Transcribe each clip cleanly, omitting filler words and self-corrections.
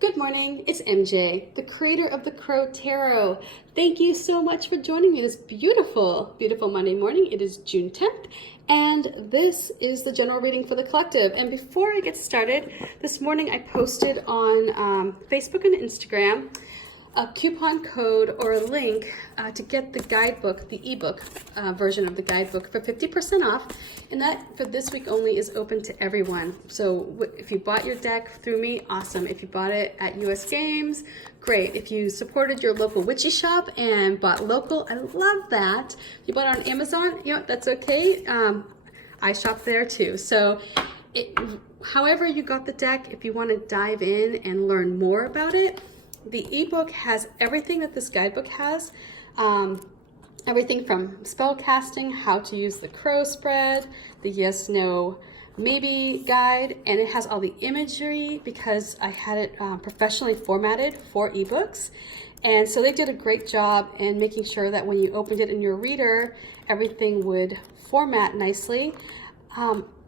Good morning, it's MJ, the creator of the Crow Tarot. Thank you so much for joining me this beautiful, beautiful Monday morning. It is June 10th, and this is the general reading for the collective. And before I get started, this morning I posted on Facebook and Instagram a coupon code or a link to get the guidebook, the ebook version of the guidebook for 50% off. And that for this week only is open to everyone. So if you bought your deck through me, awesome. If you bought it at US Games, great. If you supported your local witchy shop and bought local, I love that. If you bought it on Amazon, you know, that's okay. I shop there too. So however you got the deck, if you want to dive in and learn more about it, the ebook has everything that this guidebook has, everything from spell casting, how to use the crow spread, the yes, no, maybe guide, and it has all the imagery because I had it professionally formatted for ebooks. And so they did a great job in making sure that when you opened it in your reader, everything would format nicely.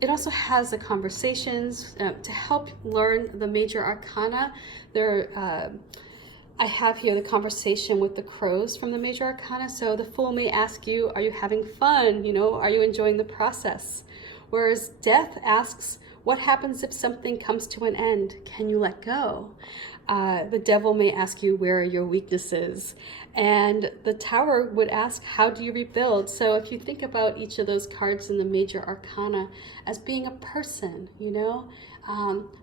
It also has the conversations to help learn the major arcana. I have here the conversation with the crows from the major arcana. So the Fool may ask you, are you having fun? You know, are you enjoying the process? Whereas Death asks, what happens if something comes to an end? Can you let go? The Devil may ask you, where are your weaknesses? And the Tower would ask, how do you rebuild? So if you think about each of those cards in the major arcana as being a person, you know,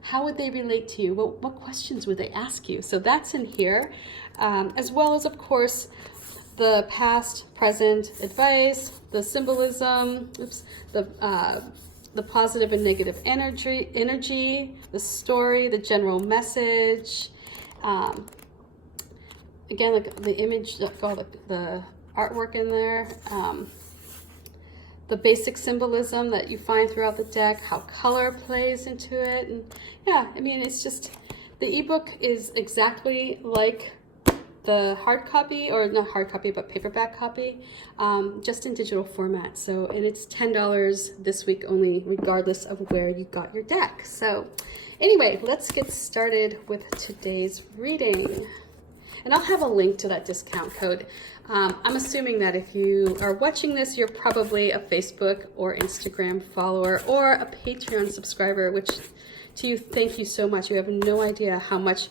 how would they relate to you? What questions would they ask you? So that's in here, as well as, of course, the past, present advice, the symbolism, the positive and negative energy, the story, the general message. Again, like the image, all the artwork in there. The basic symbolism that you find throughout the deck, how color plays into it. And yeah, I mean, it's just, the ebook is exactly like the hard copy, or not hard copy, but paperback copy, just in digital format. So, and it's $10 this week only, regardless of where you got your deck. So anyway, let's get started with today's reading. And I'll have a link to that discount code. I'm assuming that if you are watching this, you're probably a Facebook or Instagram follower or a Patreon subscriber, which to you, thank you so much. You have no idea how much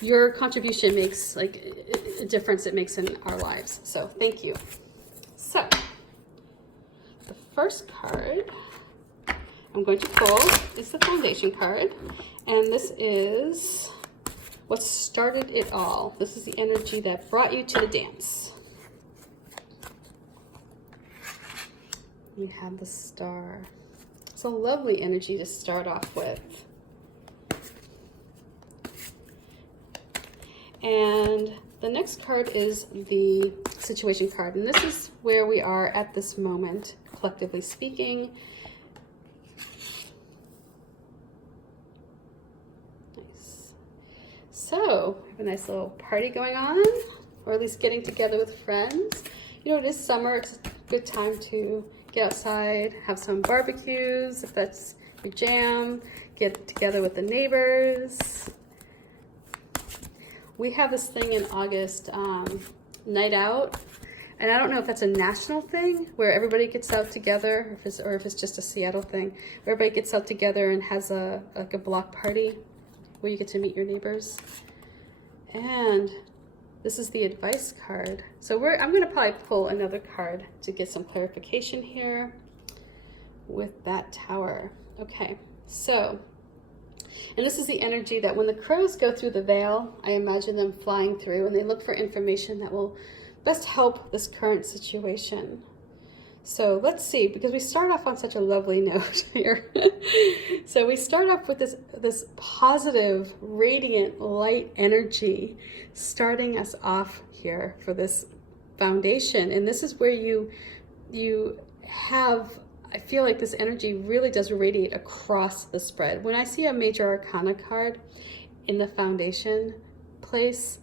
your contribution makes, like a difference it makes in our lives. So thank you. So the first card I'm going to pull is the foundation card. And this is what started it all. This is the energy that brought you to the dance. You have the Star. It's a lovely energy to start off with. And the next card is the situation card. And this is where we are at this moment, collectively speaking. Nice. So, we have a nice little party going on, or at least getting together with friends. You know, it is summer. It's a good time to get outside, have some barbecues, if that's your jam, get together with the neighbors. We have this thing in August, Night Out, and I don't know if that's a national thing where everybody gets out together, or if it's just a Seattle thing, where everybody gets out together and has like a block party where you get to meet your neighbors. And this is the advice card. So I'm going to probably pull another card to get some clarification here with that Tower. Okay, so, and this is the energy that when the crows go through the veil, I imagine them flying through and they look for information that will best help this current situation. So let's see, because we start off on such a lovely note here. So we start off with this positive, radiant, light energy starting us off here for this foundation. And this is where you have, I feel like this energy really does radiate across the spread. When I see a major arcana card in the foundation place,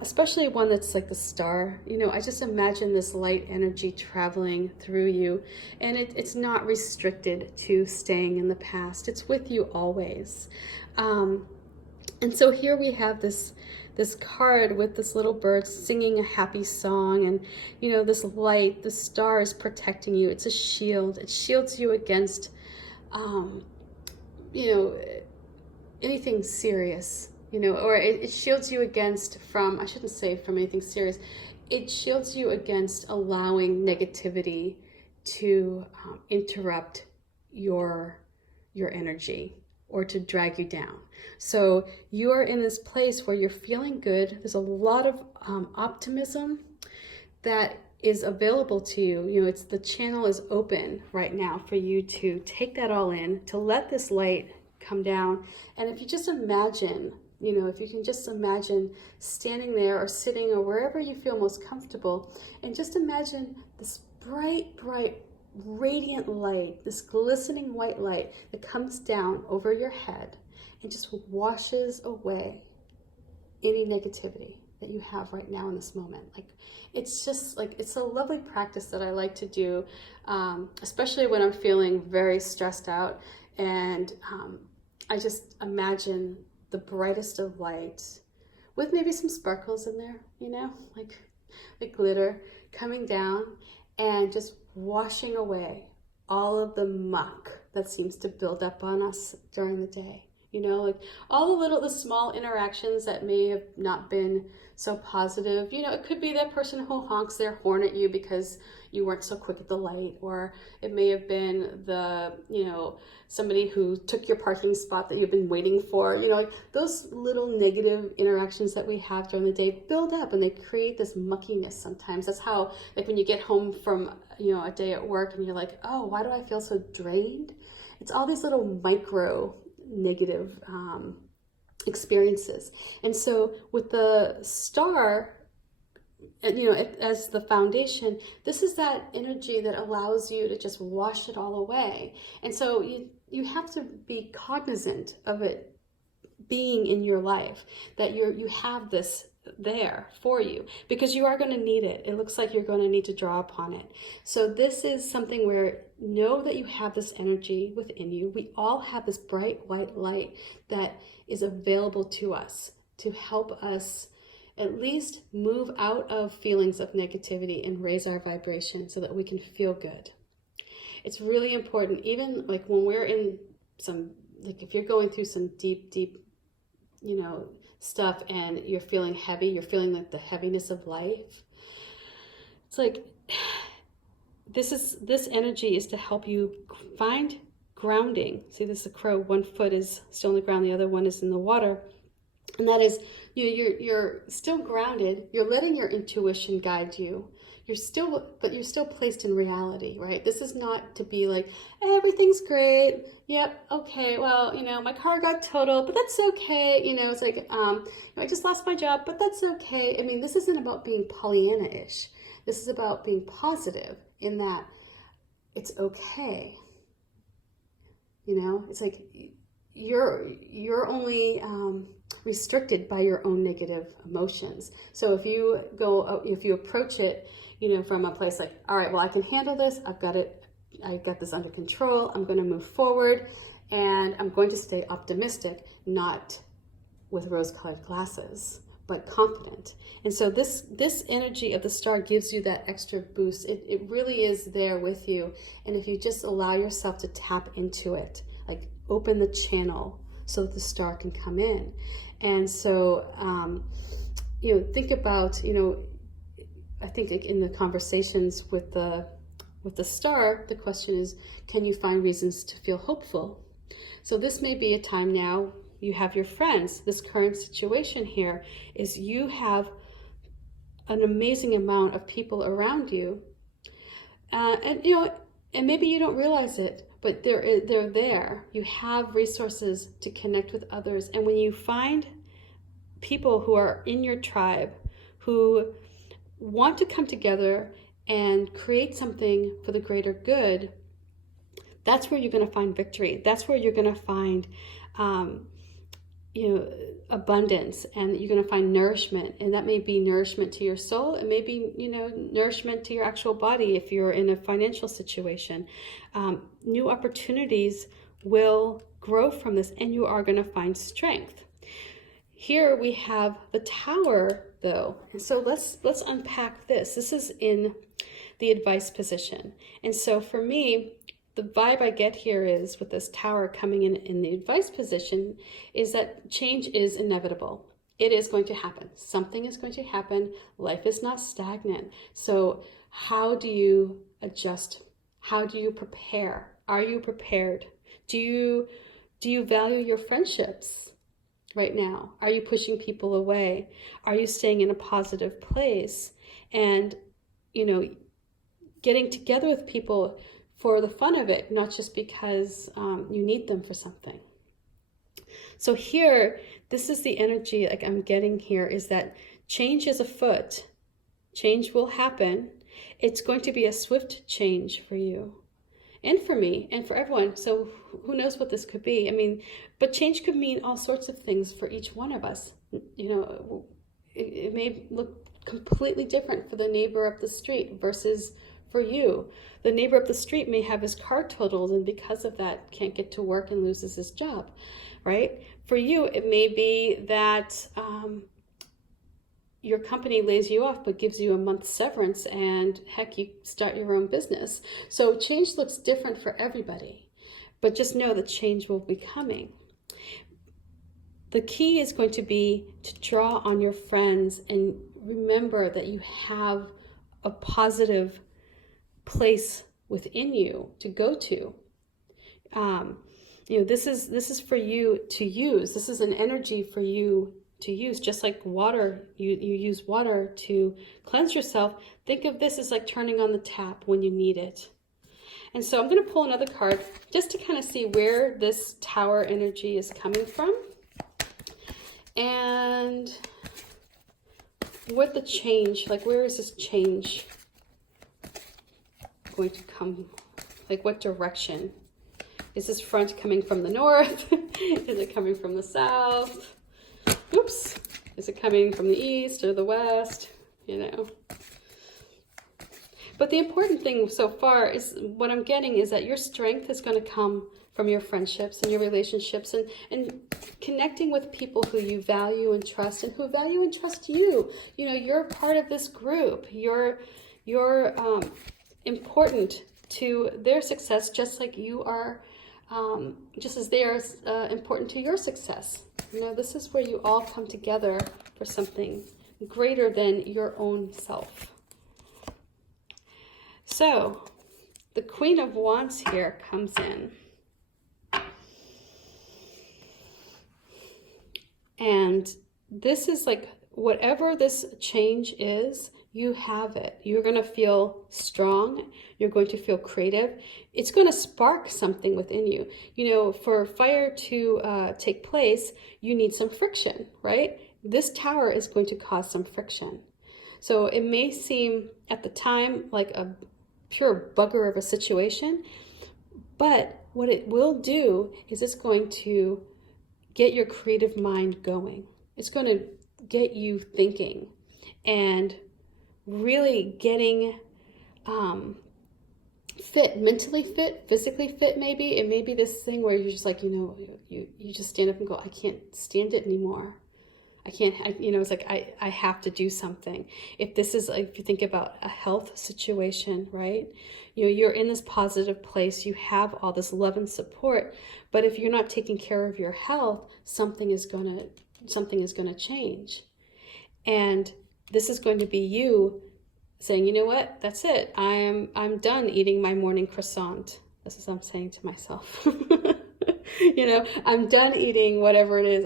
especially one that's like the Star, you know, I just imagine this light energy traveling through you, and it's not restricted to staying in the past. It's with you always. And so here we have this card with this little bird singing a happy song, and you know, this light, the star is protecting you. It's a shield. It shields you against you know, anything serious, you know, or it shields you against from, I shouldn't say from anything serious, it shields you against allowing negativity to interrupt your energy or to drag you down. So you are in this place where you're feeling good. There's a lot of optimism that is available to you. You know, the channel is open right now for you to take that all in, to let this light come down. And if you just imagine, you know, if you can just imagine standing there or sitting or wherever you feel most comfortable, and just imagine this bright, bright, radiant light, this glistening white light that comes down over your head and just washes away any negativity that you have right now in this moment. Like, it's just like, it's a lovely practice that I like to do, especially when I'm feeling very stressed out. And I just imagine the brightest of lights with maybe some sparkles in there, you know, like glitter coming down and just washing away all of the muck that seems to build up on us during the day. You know, like all the small interactions that may have not been so positive. You know, it could be that person who honks their horn at you because you weren't so quick at the light, or it may have been you know, somebody who took your parking spot that you've been waiting for. You know, like those little negative interactions that we have during the day build up and they create this muckiness sometimes. That's how, like when you get home from, you know, a day at work and you're like, oh, why do I feel so drained? It's all these little micro negative experiences. And so with the star, you know, as the foundation, this is that energy that allows you to just wash it all away. And so you have to be cognizant of it being in your life, that you have this there for you, because you are going to need it. It looks like you're going to need to draw upon it. So this is something where know that you have this energy within you. We all have this bright white light that is available to us to help us at least move out of feelings of negativity and raise our vibration so that we can feel good. It's really important, even like when we're in some, like if you're going through some deep, you know, stuff and you're feeling heavy, you're feeling like the heaviness of life. It's like, this energy is to help you find grounding. See, this is a crow. One foot is still on the ground, the other one is in the water. And that is, you're still grounded. You're letting your intuition guide you. But you're still placed in reality, right? This is not to be like, everything's great. Yep, okay, well, you know, my car got totaled, but that's okay. You know, it's like, you know, I just lost my job, but that's okay. I mean, this isn't about being Pollyanna-ish. This is about being positive in that it's okay. You know, it's like you're only restricted by your own negative emotions. So if you approach it, you know, from a place like, all right, well, I can handle this. I got this under control. I'm going to move forward, and I'm going to stay optimistic, not with rose-colored glasses, but confident. And so this energy of the star gives you that extra boost. It really is there with you. And if you just allow yourself to tap into it, like open the channel so that the star can come in. And so, you know, think about, you know, I think in the conversations with the star, the question is, can you find reasons to feel hopeful? So this may be a time now, you have your friends. This current situation here is you have an amazing amount of people around you. And, you know, and maybe you don't realize it, but they're there. You have resources to connect with others. And when you find people who are in your tribe, who want to come together and create something for the greater good, that's where you're going to find victory. That's where you're going to find, you know, abundance, and you're going to find nourishment. And that may be nourishment to your soul. It may be, you know, nourishment to your actual body if you're in a financial situation. New opportunities will grow from this, and you are going to find strength. Here we have the Tower, though. And so let's unpack this. This is in the advice position. And so for me, the vibe I get here is with this Tower coming in the advice position is that change is inevitable. It is going to happen. Something is going to happen. Life is not stagnant. So how do you adjust? How do you prepare? Are you prepared? Do you value your friendships right now? Are you pushing people away? Are you staying in a positive place? And, getting together with people for the fun of it, not just because you need them for something. So here, this is the energy like I'm getting here, is that change is afoot. Change will happen. It's going to be a swift change for you and for me and for everyone. So who knows what this could be? I mean, but change could mean all sorts of things for each one of us. It may look completely different for the neighbor up the street versus for you. The neighbor up the street may have his car totaled and because of that can't get to work and loses his job, right? For you, it may be that your company lays you off but gives you a month's severance and heck, you start your own business. So change looks different for everybody, but just know that change will be coming. The key is going to be to draw on your friends and remember that you have a positive place within you to go to. This is for you to use. This is an energy for you to use, just like water. You use water to cleanse yourself. Think of this as like turning on the tap when you need it. And so I'm going to pull another card just to kind of see where this Tower energy is coming from and what the change, like where is this change going to come, like what direction? Is this front coming from the north? Is it coming from the south? Oops. Is it coming from the east or the west? But the important thing so far is what I'm getting is that your strength is going to come from your friendships and your relationships and connecting with people who you value and trust and who value and trust you. You're part of this group. You're important to their success, just like you are, just as they are important to your success. This is where you all come together for something greater than your own self. So, the Queen of Wands here comes in. And this is like, whatever this change is, you have it. You're going to feel strong. You're going to feel creative. It's going to spark something within you. For fire to take place, you need some friction, right? This Tower is going to cause some friction. So it may seem at the time like a pure bugger of a situation, but what it will do is it's going to get your creative mind going. It's going to get you thinking and really getting fit, mentally fit, physically fit maybe. It may be this thing where you're just like, you just stand up and go, I can't stand it anymore. It's like, I have to do something. If this is, if you think about a health situation, right? You're in this positive place. You have all this love and support. But if you're not taking care of your health, something is going to change. And this is going to be you saying, you know what, that's it. I'm done eating my morning croissant. This is what I'm saying to myself. I'm done eating whatever it is.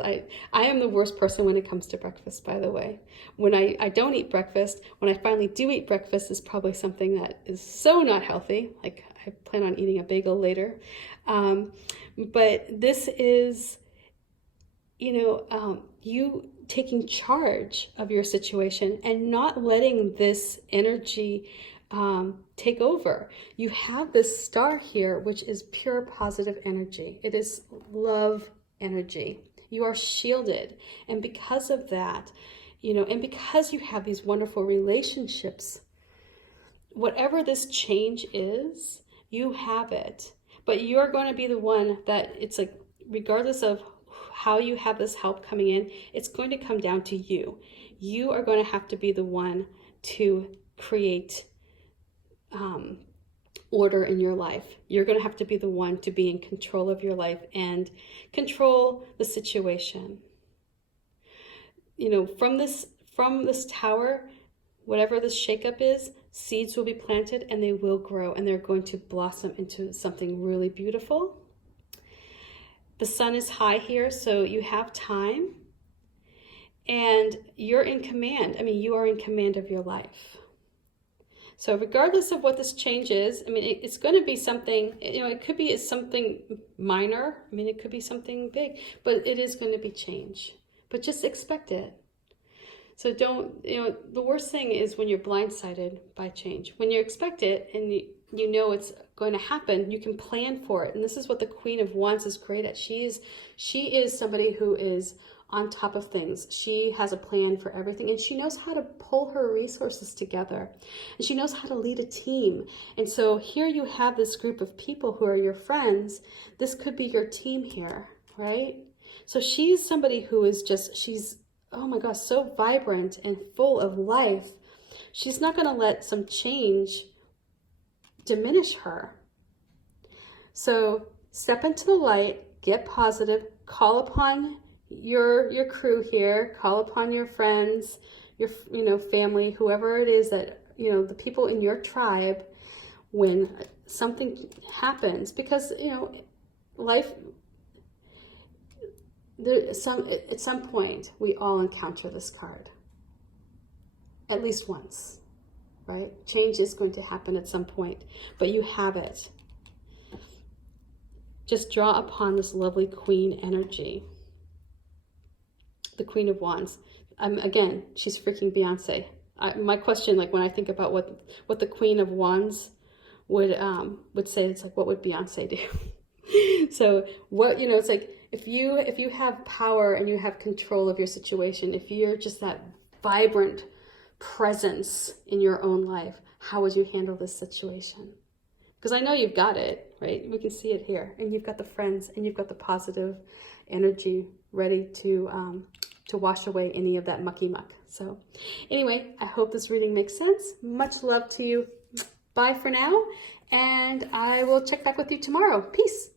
I am the worst person when it comes to breakfast, by the way. When I don't eat breakfast, when I finally do eat breakfast, is probably something that is so not healthy. Like I plan on eating a bagel later. But this is, you taking charge of your situation and not letting this energy take over. You have this star here, which is pure positive energy. It is love energy. You are shielded. And because of that, and because you have these wonderful relationships, whatever this change is, you have it. But you're going to be the one that it's like, regardless of how you have this help coming in, it's going to come down to you. You are going to have to be the one to create order in your life. You're going to have to be the one to be in control of your life and control the situation. You know, from this tower, whatever this shakeup is, seeds will be planted and they will grow and they're going to blossom into something really beautiful. The sun is high here, so you have time and you're in command. I mean, you are in command of your life. So regardless of what this change is, I mean, it's going to be something, you know, it could be something minor. I mean, it could be something big, but it is going to be change. But just expect it. So don't, you know, the worst thing is when you're blindsided by change. When you expect it and you know it's going to happen, you can plan for it. And this is what the Queen of Wands is great at. She is somebody who is on top of things. She has a plan for everything and she knows how to pull her resources together and she knows how to lead a team. And so here you have this group of people who are your friends. This could be your team here, right? So she's somebody who is just, she's, oh my gosh, so vibrant and full of life. She's not going to let some change diminish her. So step into the light, get positive, call upon your crew here, call upon your friends, your family, whoever it is that, the people in your tribe when something happens, because, life, at some point we all encounter this card at least once, right? Change is going to happen at some point, but you have it. Just draw upon this lovely queen energy. The Queen of Wands. Again, she's freaking Beyonce. My question, like when I think about what the Queen of Wands would say, it's like, what would Beyonce do? So what, it's like, if you have power and you have control of your situation, if you're just that vibrant presence in your own life, how would you handle this situation? Because I know you've got it, right? We can see it here. And you've got the friends and you've got the positive energy ready to wash away any of that mucky muck. So anyway, I hope this reading makes sense. Much love to you. Bye for now. And I will check back with you tomorrow. Peace.